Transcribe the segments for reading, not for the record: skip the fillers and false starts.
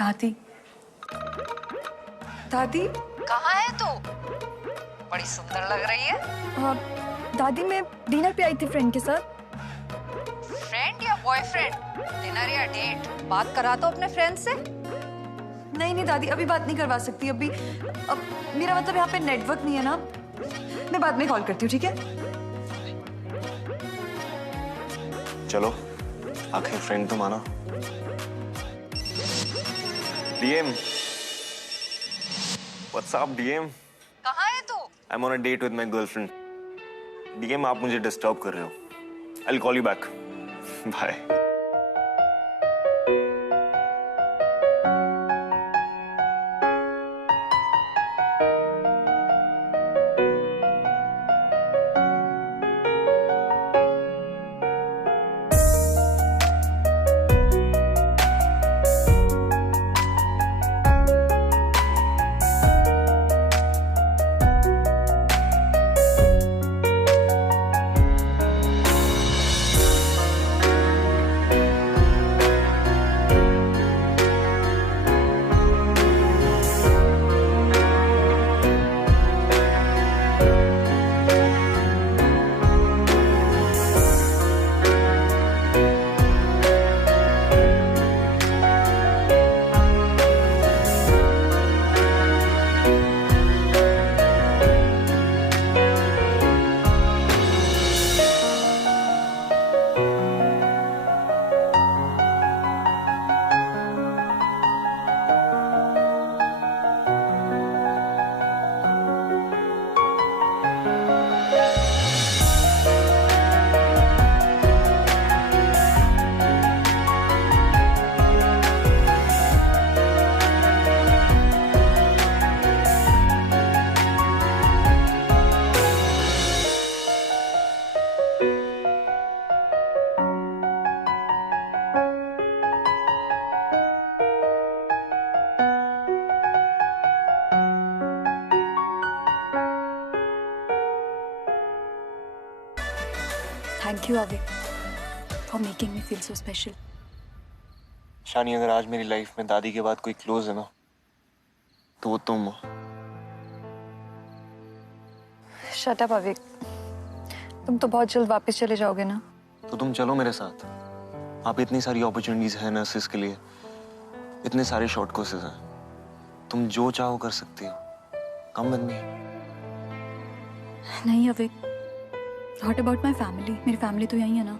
दादी, दादी कहाँ है तू? बड़ी सुंदर लग रही है। दादी मैं डिनर पे आई थी फ्रेंड के साथ। फ्रेंड या बॉयफ्रेंड? डिनर या डेट? बात करा तो अपने फ्रेंड से। नहीं नहीं दादी, अभी बात नहीं करवा सकती। अभी अब मेरा मतलब यहाँ पे नेटवर्क नहीं है ना। मैं बाद में कॉल करती हूँ, ठीक है? चलो, आखिर फ्रेंड तो माना। DM, what's up DM? कहाँ है तू? I am on a date with my girlfriend. DM, आप मुझे डिस्टर्ब कर रहे हो। I will call you back. Bye. Thank you Avik for making me feel so special. Shani, अगर आज मेरी लाइफ में दादी के बाद कोई क्लोज है ना, तो वो तुम हो। शट अप अविक, तुम तो बहुत जल्द वापस चले जाओगे ना। तो तुम चलो मेरे साथ। आप इतनी सारी अपॉर्चुनिटीज हैं नर्सेस के लिए, इतने सारे शॉर्ट कोर्सेज हैं। तुम जो चाहो कर सकती हो। Come with me. नहीं अविक, व्हाट अबाउट माय फैमिली? मेरी फैमिली तो यही है ना।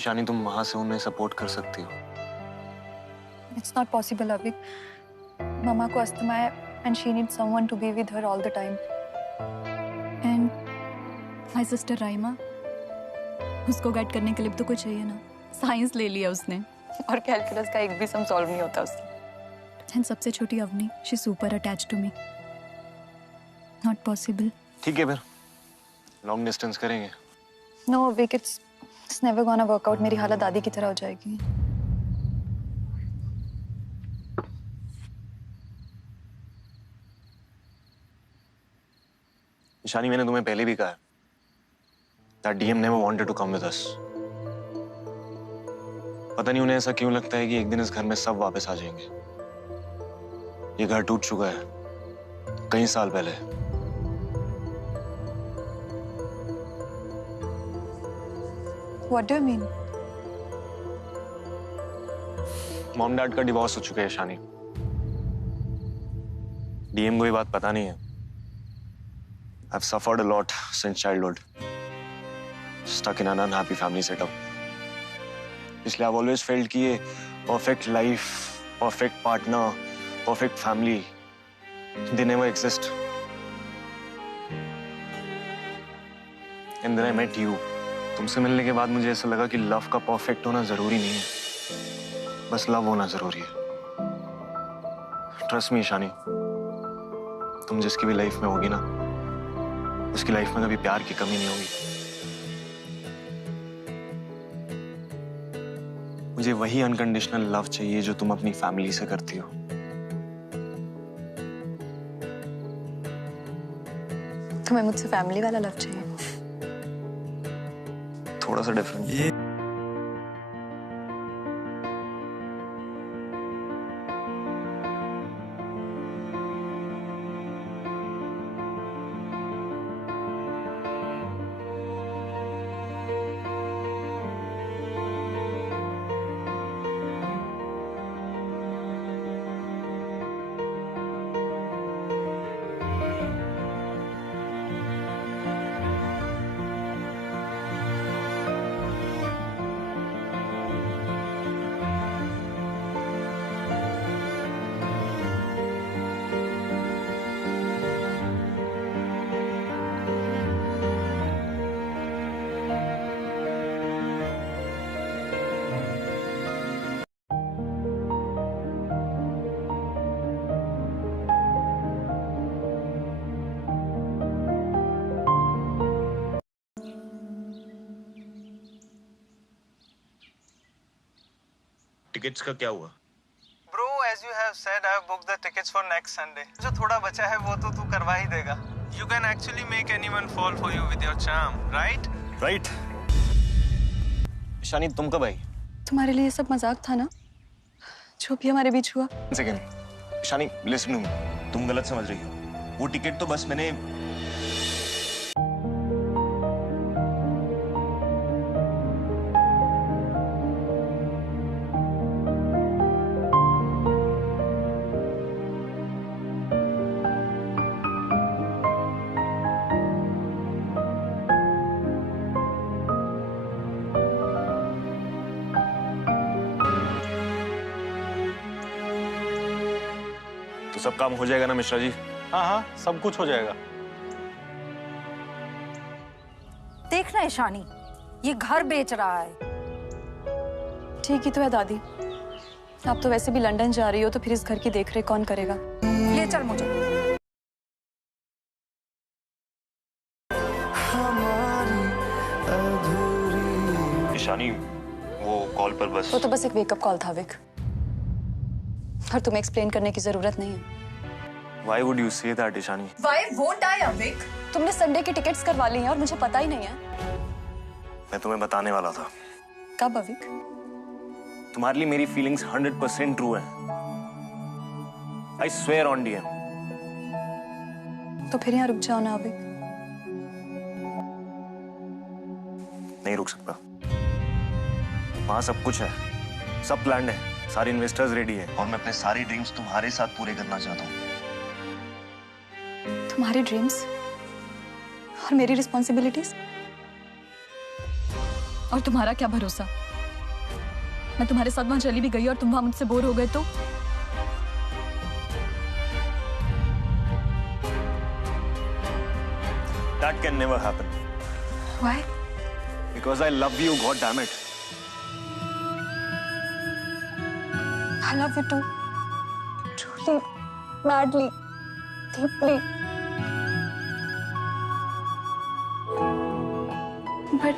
शानी, तुम वहां से उन्हें सपोर्ट कर सकती हो। It's not possible Avik. मम्मा को अस्थमा है and she needs someone to be with her all the time. And my sister Raima, उसको गाइड करने के लिए भी तो कुछ चाहिए ना। साइंस ले लिया उसने और कैलकुलस का एक भी सम सॉल्व नहीं होता उससे। एंड सबसे छोटी Avni, she super attached to me. Not possible. ठीक है, फिर लॉन्ग डिस्टेंस करेंगे। No Avik, it's never gonna work out. मेरी हालत दादी की तरह हो जाएगी। शानी, मैंने तुम्हें पहले भी कहा है that DM never wanted to come with us. पता नहीं उन्हें ऐसा क्यों लगता है कि एक दिन इस घर में सब वापस आ जाएंगे। ये घर टूट चुका है कई साल पहले। What do you mean? Mom dad का डिवोर्स हो चुका है शानी। DM को ये बात पता नहीं है। I've suffered a lot since childhood, stuck in an unhappy family setup. इसलिए I've always felt कि ये perfect life, perfect partner, perfect family, they never exist. And then I met you. तुमसे मिलने के बाद मुझे ऐसा लगा कि लव का परफेक्ट होना जरूरी नहीं है, बस लव होना जरूरी है। ट्रस्ट मी शानी, तुम जिसकी भी लाइफ में होगी ना, उसकी लाइफ में कभी प्यार की कमी नहीं होगी। मुझे वही अनकंडीशनल लव चाहिए जो तुम अपनी फैमिली से करती हो। तुम्हें मुझसे फैमिली वाला लव चाहिए? थोड़ा सा डिफरेंट। टिकट्स का क्या हुआ? Bro, as you have said, I have booked the tickets for next Sunday. जो थोड़ा बचा है वो तो तू करवा ही देगा. You can actually make anyone fall for you with your charm, right? Right. Ishani तुम कब आई? तुम्हारे लिए ये सब मजाक था ना, जो भी हमारे बीच हुआ. Second. Ishani listen to me. तुम गलत समझ रही हो. वो टिकट तो बस मैंने तो सब काम हो जाएगा ना मिश्रा जी? हाँ, सब कुछ हो जाएगा. देखना ईशानी, ये घर बेच रहा है. ठीक ही तो है दादी. आप तो वैसे भी लंदन जा रही हो, तो फिर इस घर की देखरेख कौन करेगा? ले चल मुझे. ईशानी वो कॉल पर बस. वो तो बस एक वेकअप कॉल था विक, और तुम्हें एक्सप्लेन करने की जरूरत नहीं है. Why would you say that, Ishani? Why won't I, Avik? तुमने संडे की टिकट्स करवा ली हैं और मुझे पता ही नहीं है. मैं तुम्हें बताने वाला था. कब अविक? तुम्हारे लिए मेरी फीलिंग्स 100% ट्रू है. I swear on DM. तो फिर यहाँ रुक जाओ ना अविक. नहीं रुक सकता. वहां सब कुछ है, सब प्लान्ड है, सारे इन्वेस्टर्स रेडी है और मैं अपने सारे ड्रीम्स तुम्हारे साथ पूरे करना चाहता हूँ. तुम्हारे ड्रीम्स और मेरी रिस्पॉन्सिबिलिटीज, और तुम्हारा क्या भरोसा? मैं तुम्हारे साथ वहां चली भी गई और तुम वहां मुझसे बोर हो गए तो? That can never happen. Why? Because I love you, God damn it. I love you too. Truly, madly, deeply. But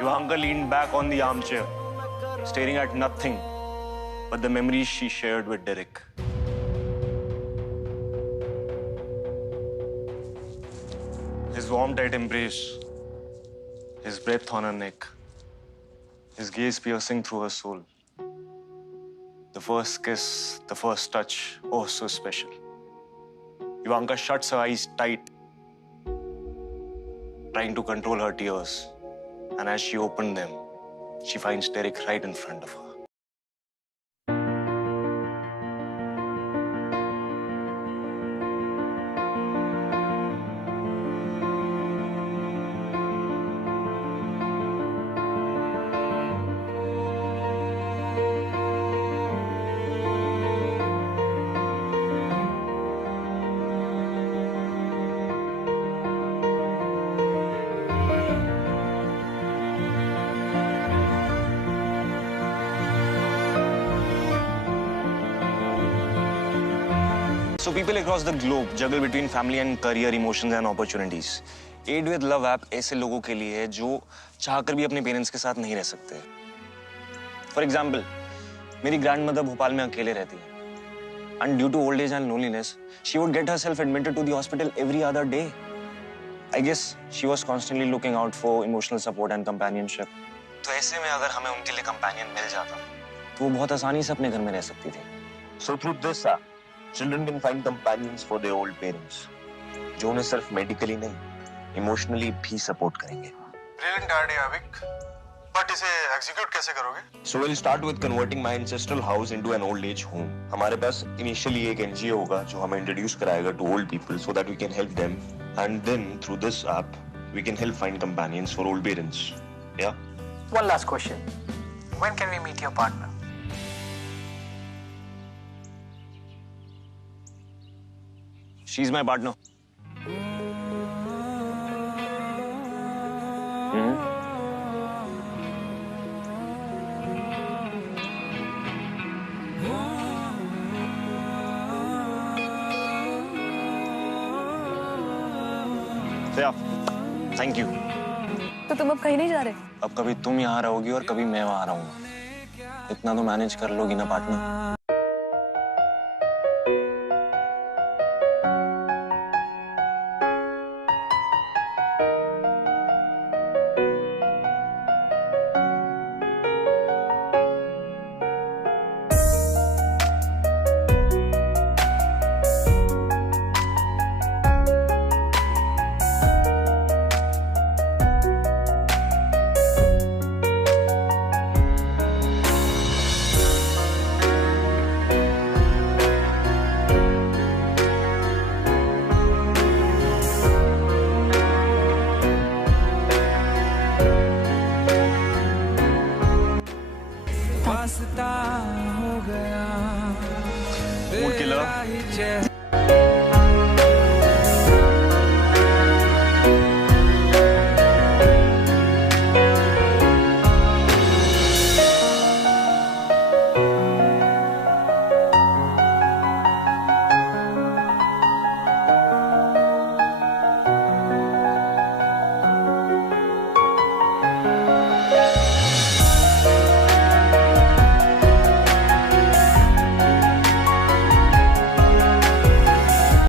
Ivanka leaned back on the armchair, staring at nothing but the memories she shared with Derek. His warm, tight embrace, his breath on her neck, his gaze piercing through her soul. The first kiss, the first touch, oh, so special. Ivanka shuts her eyes tight, trying to control her tears. And as she opened them, she finds Derek right in front of her. So people across the globe juggle between family and career, emotions and opportunities. Ad with love app ऐसे लोगों के लिए है जो चाहकर भी अपने parents के साथ नहीं रह सकते। फॉर एग्जाम्पल, मेरी ग्रैंडमदर भोपाल में अकेले रहती है and due to old age and loneliness, she would get herself admitted to the hospital every other day. I guess she was constantly looking out for emotional support and companionship. तो ऐसे में अगर हमें उनके लिए companion मिल जाता, तो वो बहुत आसानी से अपने घर में रह सकती थी। So through this app, children can find companions for their old parents, जो उन्हें सिर्फ medically नहीं, emotionally भी support करेंगे। Brilliant idea, Vic. But इसे execute कैसे करोगे? So we'll start with converting my ancestral house into an old age home. हमारे पास initially एक NGO होगा जो हमें introduce कराएगा to old people so that we can help them. And then through this app, we can help find companions for old parents. Yeah? One last question. When can we meet your partner? She's my partner. Thank you. तो तुम अब कहीं नहीं जा रहे? अब कभी तुम यहाँ रहोगी और कभी मैं वहाँ रहूंगा। इतना तो मैनेज कर लोगी ना पार्टनर?